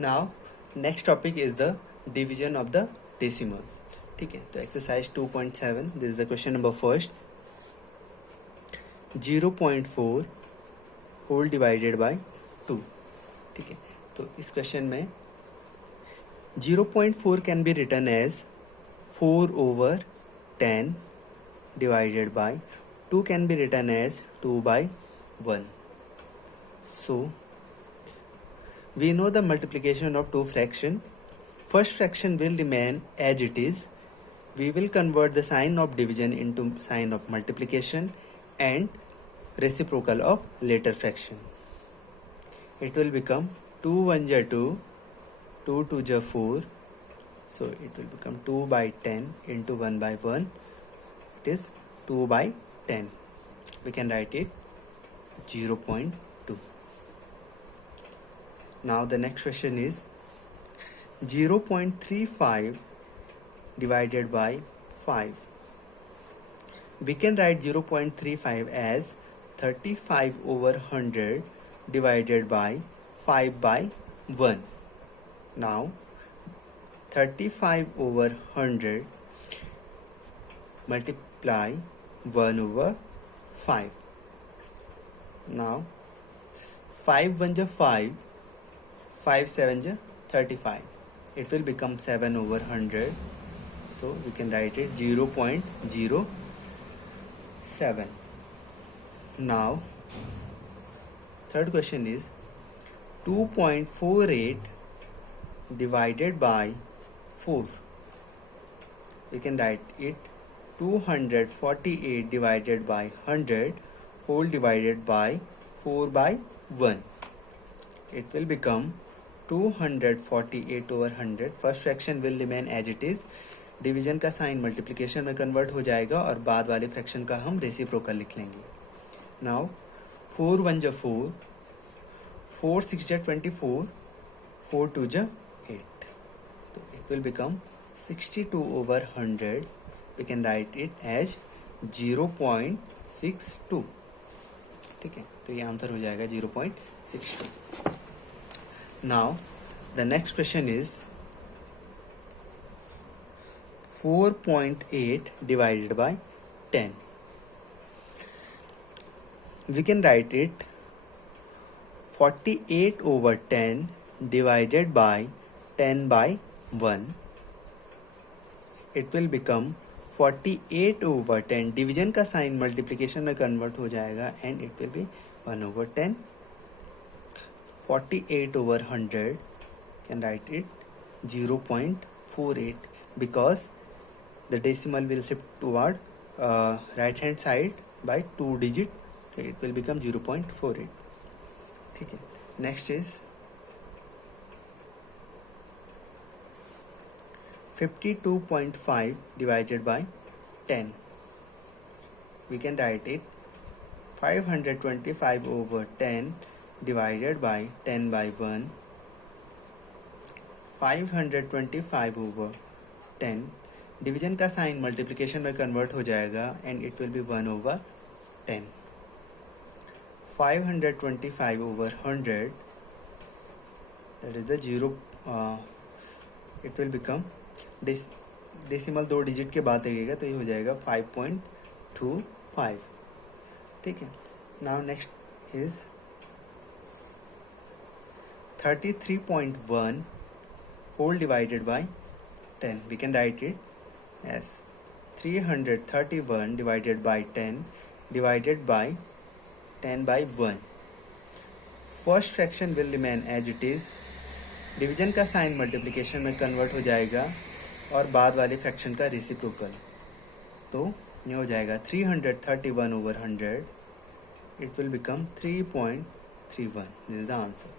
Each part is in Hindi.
Now next topic is the division of the decimal. ठीक है, तो exercise 2.7, this is the question number first. 0.4 whole divided by 2. ठीक है, तो इस क्वेश्चन में 0.4 can be written as 4/10 divided by 2 can be written as 2/1. So we know the multiplication of two fraction. First fraction will remain as it is. We will convert the sign of division into sign of multiplication and reciprocal of later fraction. It will become 2 1 ja 2, 2 2 ja 4. So it will become 2/10 into 1/1. It is 2/10. We can write it 0.2. Now the next question is 0.35 divided by 5. We can write 0.35 as 35/100 divided by 5/1. Now 35/100 multiply 1/5. Now 5 1 ja 5, 5 7 ja 35. It will become 7/100. So we can write it 0.07. Now third question is 2.48 divided by 4. We can write it 248 divided by 100 whole divided by 4/1. It will become 248/100. First fraction will remain as it is. Division का साइन मल्टीप्लिकेशन में कन्वर्ट हो जाएगा और बाद वाले फ्रैक्शन का हम रेसिप्रोकल लिख लेंगे. नाउ 4 1 जा 4, 4 6 जा 24, 4 2 जा 8. तो it will become 62/100. We can write it as 0.62. ठीक है, तो ये आंसर हो जाएगा 0.62. Now the next question is 4.8 divided by 10. We can write it 48/10 divided by 10/1. It will become 48/10. Division का साइन मल्टीप्लिकेशन में कन्वर्ट हो जाएगा and it will be 1/10. 48/100 can write it 0.48 because the decimal will shift toward right hand side by 2 digit. So it will become 0.48. ठीक है, next is 52.5 divided by 10. We can write it 525/10 divided by 10/1. 525/10 division का साइन मल्टीप्लिकेशन में कन्वर्ट हो जाएगा and it will be 1/10. 525/100 that is the 0. It will become decimal 2 digit के बाद लगेगा तो ये हो जाएगा 5.25. ठीक है, now next is 33.1 whole divided by 10. We can write it as 331 divided by 10 divided by 10/1. First fraction will remain as it is. Division का साइन मल्टीप्लिकेशन में कन्वर्ट हो जाएगा और बाद वाले फ्रैक्शन का रेसिप्रोकल. तो ये हो जाएगा 331/100. It will become 3.31. This is the answer.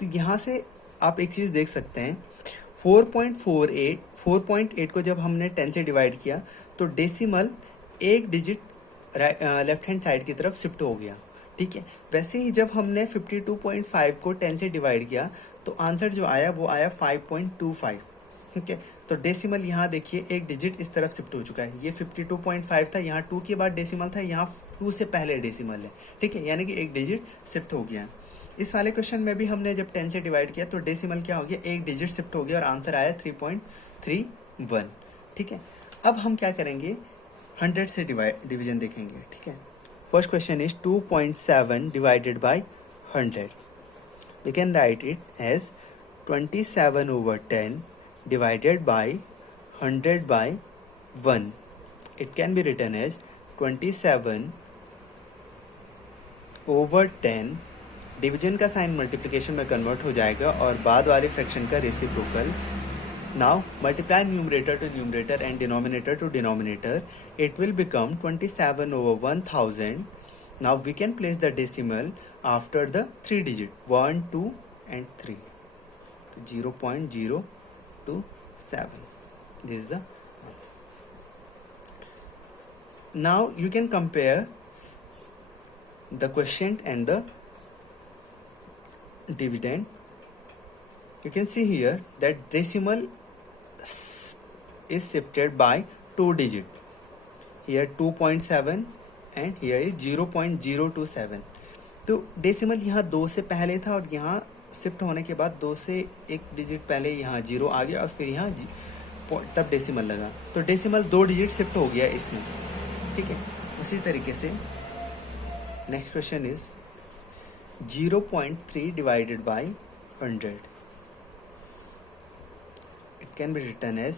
तो यहाँ से आप एक चीज़ देख सकते हैं 4.8 को जब हमने 10 से डिवाइड किया तो डेसिमल एक डिजिट लेफ्ट हैंड साइड की तरफ शिफ्ट हो गया. ठीक है, वैसे ही जब हमने 52.5 को 10 से डिवाइड किया तो आंसर जो आया वो आया 5.25. ठीक है, तो डेसिमल यहाँ देखिए एक डिजिट इस तरफ शिफ्ट हो चुका है, ये 52.5 था, यहाँ 2 के बाद डेसिमल था, यहाँ 2 से पहले डेसिमल है, ठीक है, यानी कि एक डिजिट शिफ्ट हो गया है। इस वाले क्वेश्चन में भी हमने जब 10 से डिवाइड किया तो डेसिमल क्या हो गया, एक डिजिट शिफ्ट हो गया और आंसर आया 3.31, ठीक है। अब हम क्या करेंगे, 100 से डिवीजन देखेंगे, ठीक है। First question is 2.7 divided by 100. We can write it as 27/10 divided by 100 by 1. It can be written as 27/10. Division का साइन मल्टीप्लिकेशन में कन्वर्ट हो जाएगा और बाद वाले फ्रैक्शन का reciprocal. Now multiply numerator to numerator and denominator to denominator. It will become 27/1000. Now we can place the decimal after the 3 digit 1, 2 and 3. 0.027. This is the answer. Now you can compare the quotient and the dividend. You can see here that decimal is shifted by 2 digit. Here 2.7 and here is 0.027. तो डेसिमल यहाँ 2 से पहले था और यहाँ शिफ्ट होने के बाद 2 से एक डिजिट पहले यहाँ 0 आ गया और फिर यहाँ तब डेसिमल लगा, तो डेसिमल 2 डिजिट शिफ्ट हो गया इसमें, ठीक है। उसी तरीके से next question is 0.3 divided by 100. It can be written as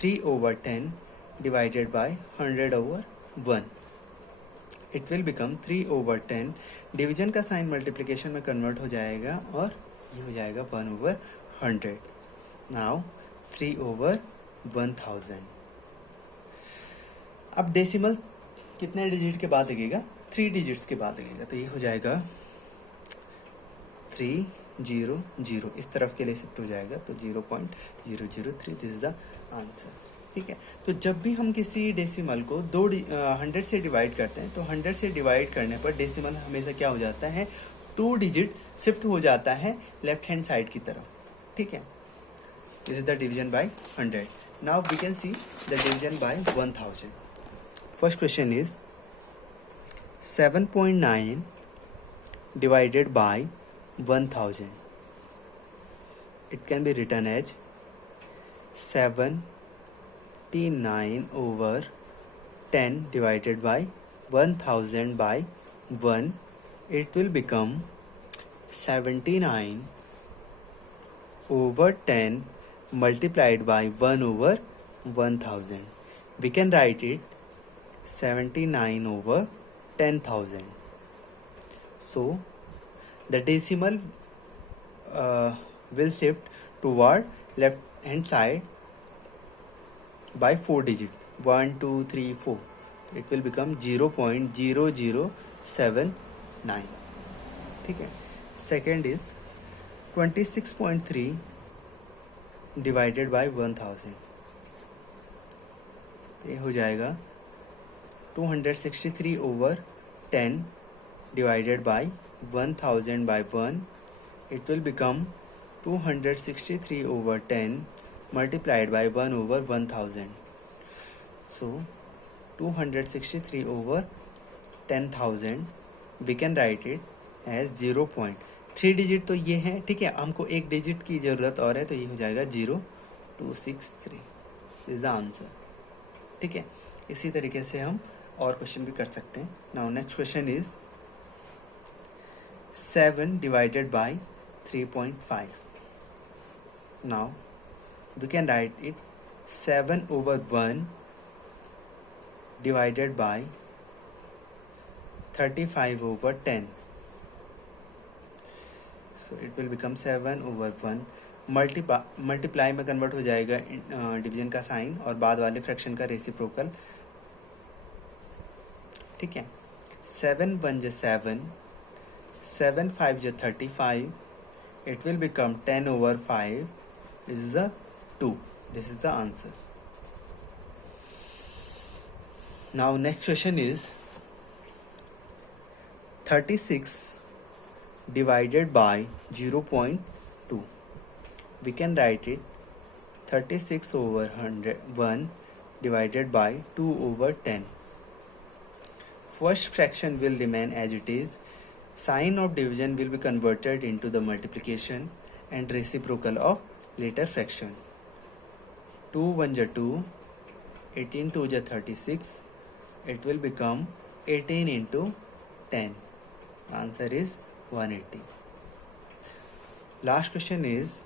3/10 divided by 100/1. It will become 3/10. Division का साइन मल्टीप्लिकेशन में कन्वर्ट हो जाएगा और ये हो जाएगा 1/100. नाउ 3/1000. अब डेसिमल कितने डिजिट के बाद लगेगा, 3 डिजिट्स के बाद लगेगा, तो ये हो जाएगा 300, इस तरफ के लिए शिफ्ट हो जाएगा, तो 0.003. दिस इज द आंसर, ठीक है। तो जब भी हम किसी डेसिमल को 100 से डिवाइड करते हैं तो 100 से डिवाइड करने पर डेसिमल हमेशा क्या हो जाता है, 2 डिजिट शिफ्ट हो जाता है लेफ्ट हैंड साइड की तरफ, ठीक है। This is the division by 100. Now we can see the division by 1000. First question is 7.9 divided by 1000. It can be written as 79/10 divided by 1000 by 1. It will become 79/10 multiplied by 1/1000. We can write it 79/10,000. So the decimal will shift toward left hand side by 4 digit 1, 2, 3, 4. It will become 0.0079, ठीक है। Second is 26.3 divided by 1000. ये हो जाएगा 263/10 divided by 1000 by 1. It will become 263/10 multiplied by 1/1000. So 263/10,000 we can write it as 0.3 digit तो ये है, ठीक है। हमको एक डिजिट की ज़रूरत और है, तो ये हो जाएगा 0263. इज द आंसर, ठीक है। इसी तरीके से हम और क्वेश्चन भी कर सकते हैं. Now next question is 7 divided by 3.5. Now we can write it 7/1 divided by 35/10. So it will become 7/1. Multiply में कन्वर्ट हो जाएगा डिवीजन का साइन और बाद वाले फ्रैक्शन का रेसिप्रोकल, ठीक है. 7 × 7, 7 × 5 = 35. It will become 10/5 is the 2. This is the answer. Now next question is 36 divided by 0.2. We can write it 36 over 1 divided by 2 over 10. First fraction will remain as it is. Sign of division will be converted into the multiplication and reciprocal of later fraction. 2 1 is 2, 18 2 is 36. It will become 18 into 10. Answer is 180. Last question is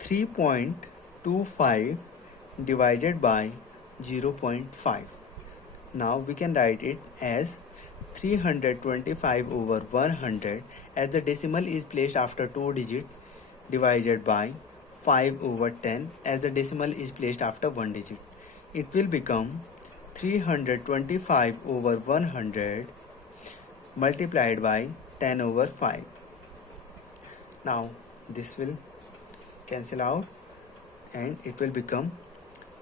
3.25 divided by 0.5. Now we can write it as 325 over 100 as the decimal is placed after 2 digit divided by 5 over 10 as the decimal is placed after 1 digit. It will become 325 over 100 multiplied by 10 over 5. Now this will cancel out and it will become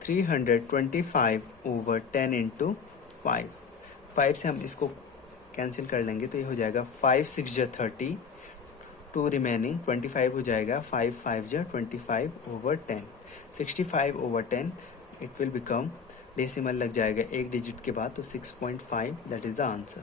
325 over 10 into 5. 5 से हम इसको कैंसिल कर लेंगे तो ये हो जाएगा 5 6 जा 30, 2 रिमेनिंग 25 हो जाएगा, 5 5 जा 25 over 10, 65 over 10. It will become decimal लग जाएगा एक डिजिट के बाद तो 6.5. That is the answer.